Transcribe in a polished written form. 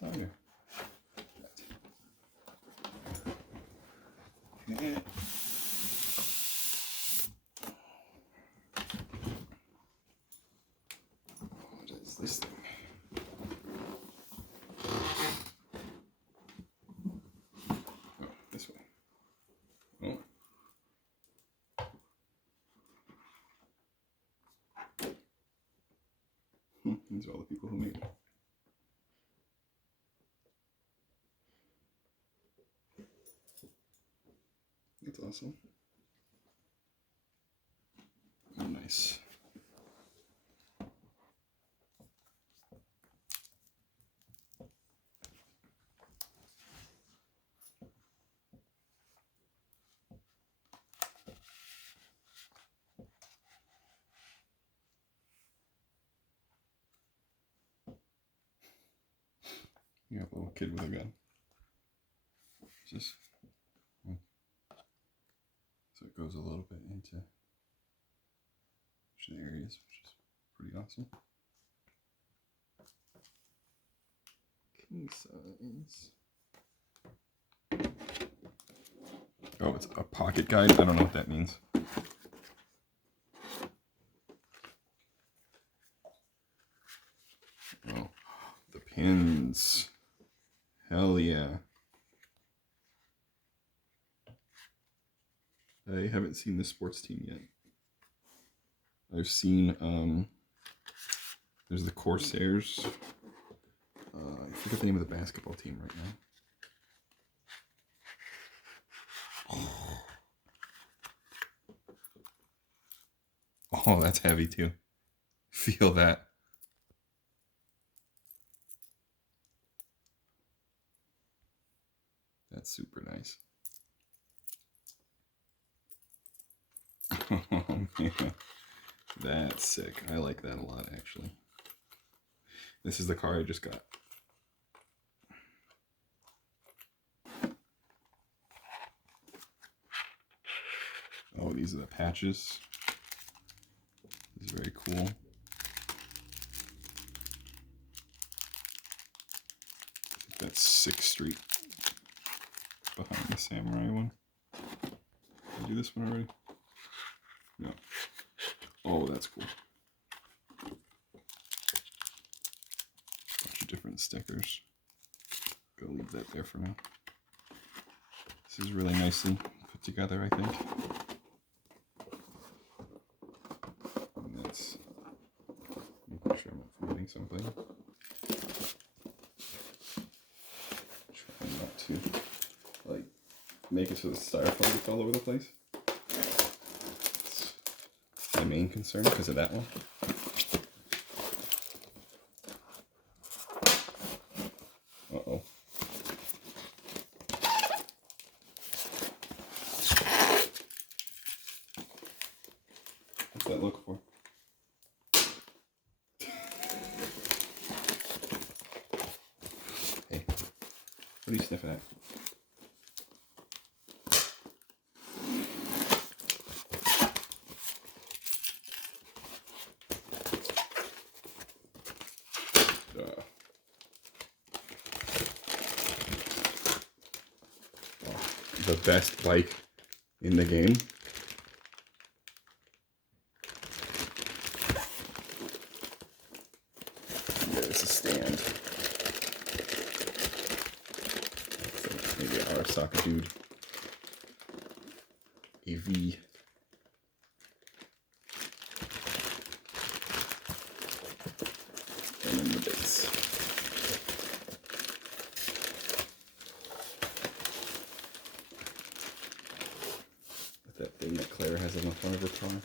saw you. Okay. What is this thing? Oh, this way. Oh. These are all the people who made it. That's awesome. Oh, nice. You have a little kid with a gun. Just so it goes a little bit into the areas, which is pretty awesome. King size. Oh, it's a pocket guide. I don't know what that means. Oh, the pins. Hell yeah. I haven't seen the sports team yet. I've seen, there's the Corsairs. I forget the name of the basketball team right now. Oh, that's heavy too. Feel that. That's super nice. Oh, man. That's sick. I like that a lot, actually. This is the car I just got. Oh, these are the patches. This is very cool. That's 6th Street behind the Samurai one. Did I do this one already? No. Oh, that's cool. Bunch of different stickers. Go leave that there for now. This is really nicely put together, I think. And that's, making sure I'm not forgetting something. Trying not to, like, make it so the styrofoam gets all over the place. It's my main concern because of that one. Uh-oh. What's that look for? Hey, what are you sniffing at? The best bike in the game. There's a stand. So maybe Arasaka Dude. AV. And then the base. That thing that Claire has on the front of her car.